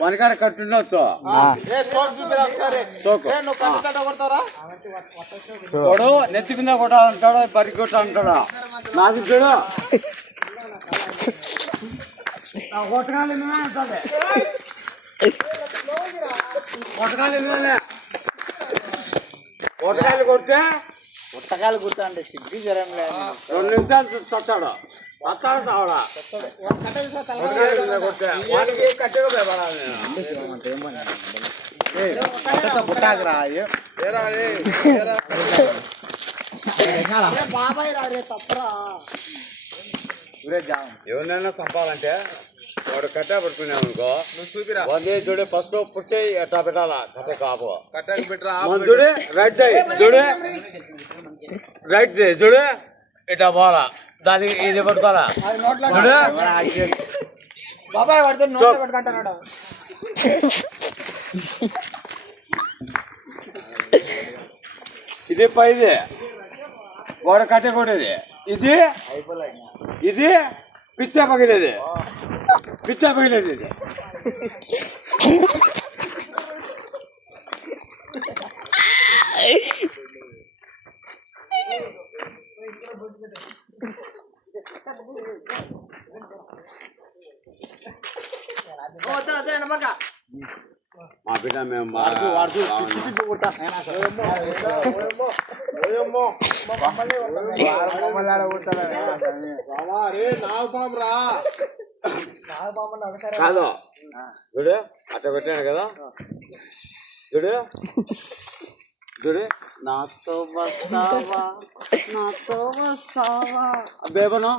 వనకాడ కట్టుండొచ్చు వాడు నెత్తి కింద కొట్టాలంటాడు బరి కొట్ట అంటాడా నాకు చూడు కొట్టకాలు కొట్టకాయలు కొడితే పుట్టకాయలు గుర్తా అంటే సిగ్గు జ్వరం లేదు 2 నిమిషాలు తట్టాడు తట్టాడు తావడా పుట్టాకరా బాబాయ్ రాడే తప్పరా ఎవరినైనా చంపాలంటే వాడు కట్టా పట్టుకున్నావు అనుకో వందే చూడే ఫస్ట్ పుట్టి ఎట్టా పెట్టాలా కట్ట కాపు చూడే రైట్ సైడ్ చూడే రైట్ సైడ్ చూడే ఇట్లా పోవాలా దానికి ఇది పట్టుకోవాలా చూడే బాబాయ్ వాడితో నోట్లో పెట్టుకుంటున్నాడు ఇది పైది గోడ కట్టే కొట్టేది ఇది ఇది పిచ్చా పగిలేది పిచ్చా పగిలేది ఇది మా బిడ్డ మేము కాదు చూడు అట్ట పెట్టాను కదా చూడు చూడు నాతో వస్తావా నాతో వస్తావా బేబను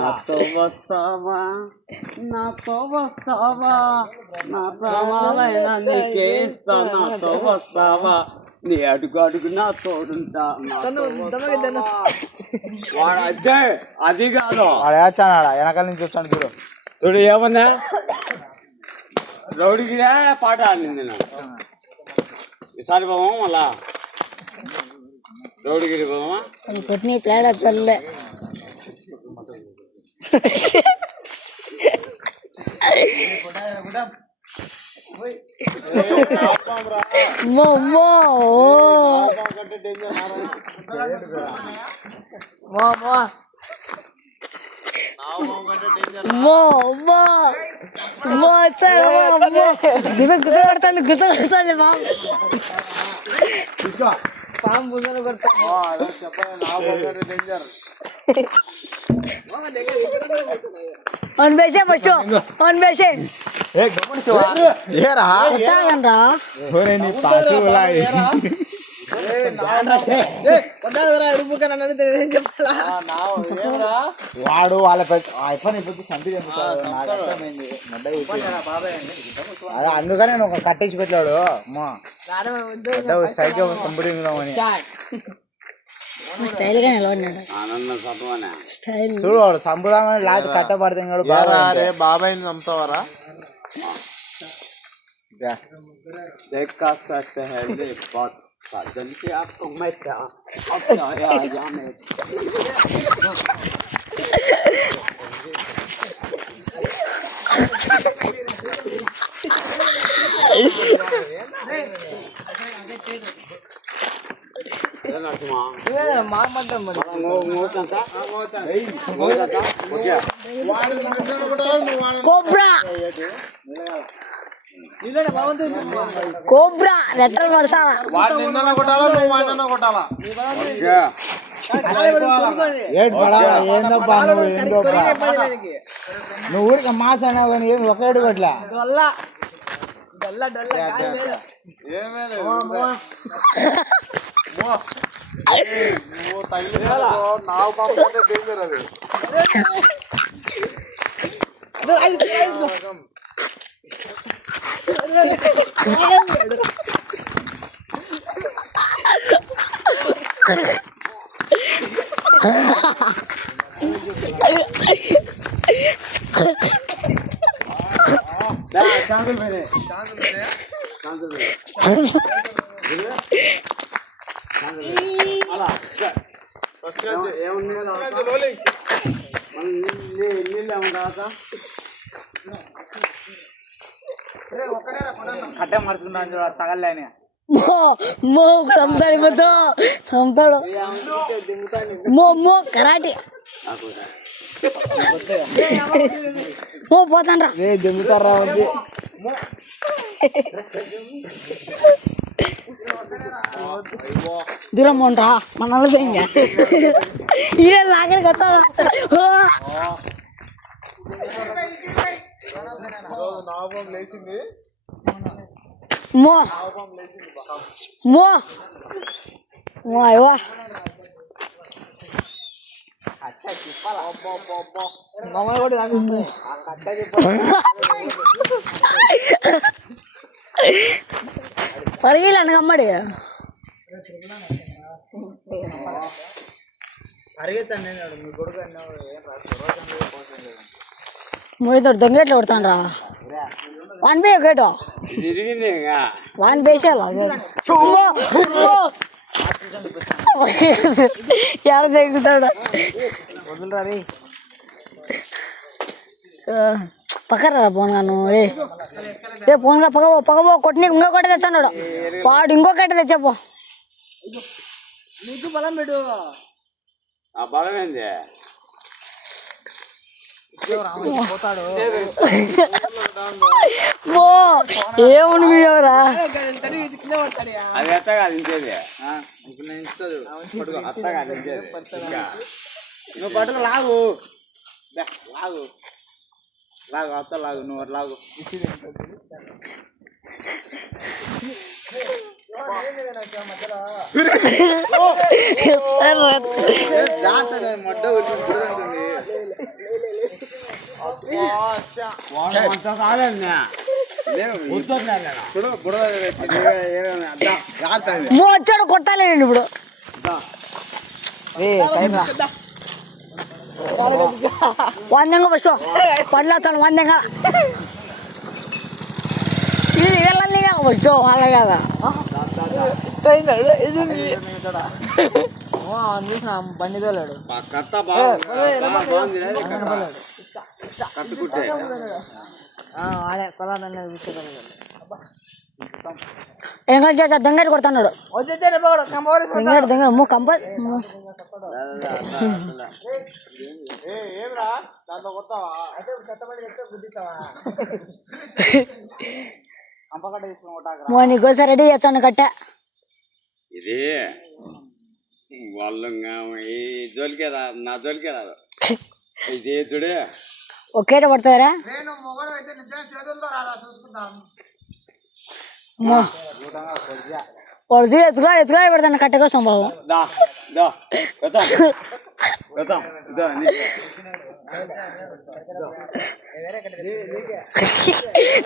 నాతో వస్తావా నాతో వస్తావా నా ప్రాణాలైనా నీకే ఇస్తా నాతో వస్తావా నీ అడుగు అడుగు నా తోడుంటా వాడు అదే అది కాదు వెనకాల నుంచి వచ్చాను చూడు చూడు ఏమన్నా రౌడికి పాట ఆడింది నేను ఈసారి పోవా మళ్ళా రౌడిగిరి పోవా కొట్టిన ప్లాన్ చల్లే గుస కొడతాను పాము బుసలు కొడతాను ऑन बेसे बच्चों ऑन बेसे ए गमन से ये रहा उठागनरा होरे नी पासे वाला ए ना ए కొడాలరా ఇరుముక నన్ను ఏం చెప్పాలా నావు ఏమరా వాడు వాళ్ళ ఐఫోన్ ఇప్పుడు సంతి చెప్తాడు నాకు అర్థమైంది మొడ్డ బాబాయ్ అదే అందుకనే నేను ఒక కట్టేసి పెట్టాడు అమ్మా సైకిల్ కంప్యూటింగ్ అని స్టైల్ గా నిలబడినాడు ఆనందం సత్వనే స్టైల్ చూడు వాడు సంపుదామని లాటి కట్టబడుతున్నాడు బాబాయ్ బాబాయ్ని చంపుతావరా देखा सकते हैं ये बात साजन की आपको मैं क्या अब क्या आ जाने कोब्रा कोब्रा रेटर वर्षाला వాడు నిన్నన కొట్టాలా నువ్వు వాడినన కొట్టాలా ఏడ్ బడా ఏందబ్బా నువ్వు ఏందబ్బా నువ్వు ఊరికి మాస్ అన్నావు కానీ ఏం ఒకేడు కొట్లా డొల్ల డొల్ల డొల్ల కాయలేదు ఏమేలే నువ్వు తగిలినావు నావు పంపే డేంజర్ అది शांत मेरे అలా ఫస్ట్ ఏముంది కట్టే మార్చుకుంటాను చూడ తగలేని మో మో సంతాడు పోతా సంతాడు మో మో కరాటి మో పోతాండ్రా దింగుతారా వచ్చి దూరం పోండ్రా మన ఇంకా ఈడే లాగరికి వస్తాడా లేచింది మో మో మో అయ్యో మమ్మల్ని కూడా కనిపిస్తుంది ఆ కట్ట పరిగిలు అనగమ్మడి పరిగెత్తండి మీ కొడుకు మూడు దొంగట్లు కొడతాను వన్ బే గేటు వన్ బేసేలా ఎడ తెగుతాడు వదులురా పక్కరా పోను నువ్వు ఏ పోనుగా పగబో కొట్టి ఇంకో కట్ట తెచ్చాడు వాడు ఇంకో కట్ట తెచ్చాపో నీకు బలం పెట్టు ఆ బలం ఏంది పోతాడు ఓ ఏమునిరా అది ఎట్టగా అదించేది ఇప్పుడు నేను ఇస్తుంది అట్టగా అదించేది నువ్వు పట్టుకు లాగు లాగు లాగు అత్త లాగు నువ్వు లాగు మొట్ట వచ్చాడు కొట్టాలేండి ఇప్పుడు వందంగా ఫస్ట్ పడలేస్తాను వందంగా ఇది వెళ్ళండి కదా ఫస్ట్ వాళ్ళ కదా చూసిన బండి తోలాడు కట్ట బాగుంది కట్టుకుంటే వాడే పొలాన్ని ఇంకా దొంగటి కొడుతున్నాడు దొంగడు కంప నీకోసం రెడీ చేస్తాను కట్ట ఇది వాళ్ళు ఈ జోలికే రా నా జోలికే రాదు ఇది చూడే ఒకేట పడతారా ఎత్తుకురా పెడతాను కట్ట కోసం బాబు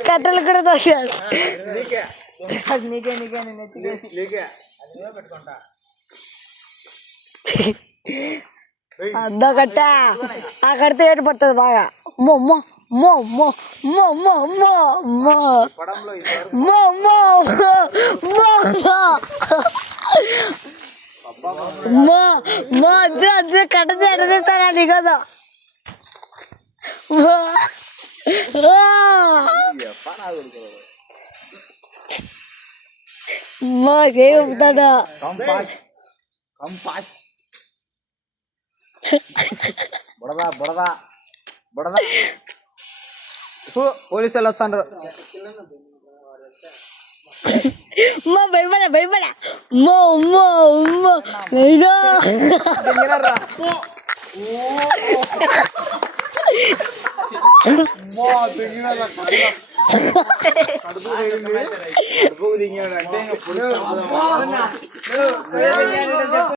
కట్టెలు కూడా తగ్గాడు అద్దా కట్ట ఆ కడితే ఏటు పడుతుంది బాగా మో మో మో మో మో మో మో మో మో మో మో మో అజ్జు కట్టతే ఎట చెప్తారా నీకోసం మో చేస్తాడు బుడదా బుడదా బుడదా పోలీసు వాళ్ళు వస్తాండ్రు మా భయపడా మో మో మో అయినా కడుపు దిగాడు అంటే